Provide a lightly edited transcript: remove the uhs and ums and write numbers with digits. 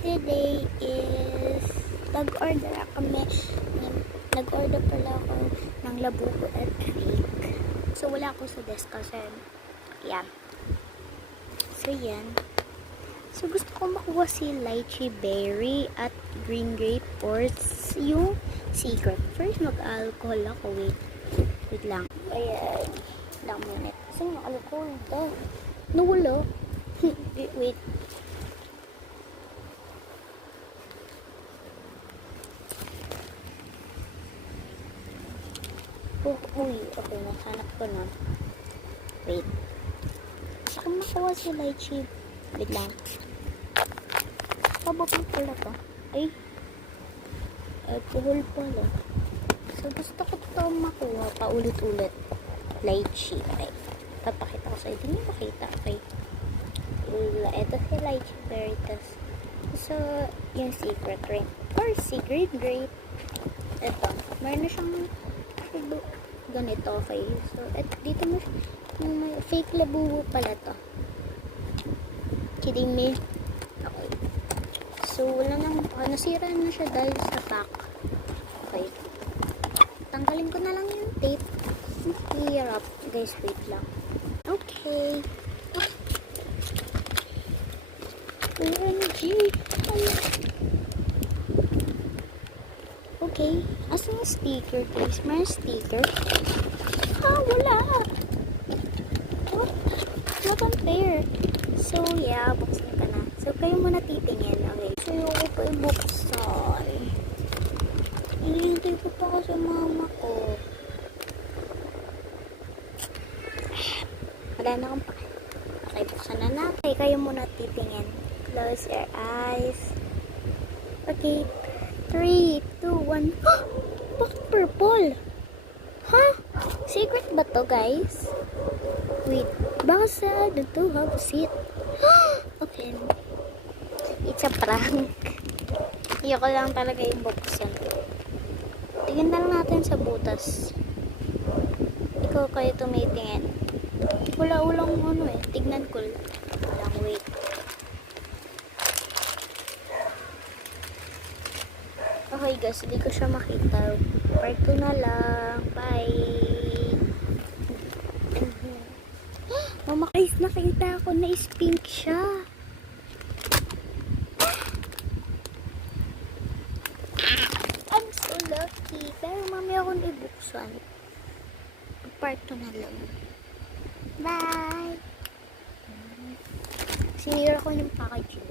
today is nag-order pala ako ng labubo at cake. So wala ako sa desk kasi yeah. So yan. So gusto ko makuha si lychee berry at green grape or yung secret. First mag-alcohol ako. Wait lang. Ayan. Lang minute. Kasi yung alcohol daw. Nawala. Wait. Uy, okay, nahanap ko na. Wait. Gusto ko makuha si lychee. Wait lang. Pababang pala to. Ay. Alcohol pala. So, gusto ko ito makuha paulit-ulit. Lychee. Okay. Papakita ko sa'yo. Hindi mo makita. Okay. Ito si lychee berry. So, yung secret ring. Or secret grape. Ito. Meron na siyang ganito. Okay. So, dito mo yung may fake labubo pala to. Kidding me? Okay. So, wala nang, nasira na siya dahil sa pack. Okay. Tanggalin ko na lang yung tape. Hirap. Guys, wait lang. Okay. OMG. Okay. Asan yung sticker, guys? May sticker? Wala. What? Not unfair. So, yeah. Buksan ka na. So, kayo muna titingin. Okay. So, yung ko pa ibuksan. Hinihintay ko pa ako sa mama ko. Wala na akong pake. Okay, buksan na natin. Okay, kayo muna titingin. Close your eyes. Okay. 3, 2, 1. Bakit purple? Huh? Secret ba to, guys? Wait. Baka sa ano to, have a seat. Okay. It's a prank. Iyoko lang talaga yung buksan. Tingnan na lang natin sa butas. Ikaw kayo tumitingin. Wala-ulang ano eh. Tignan ko lang. Wait. Okay guys, hindi ko siya makita. Part 2 na lang. Bye! Mama guys, nakita ako na is pink siya. I'm so lucky. Pero mamaya akong ibuksan. Part 2 na lang. Bye! Sinira ko yung packaging.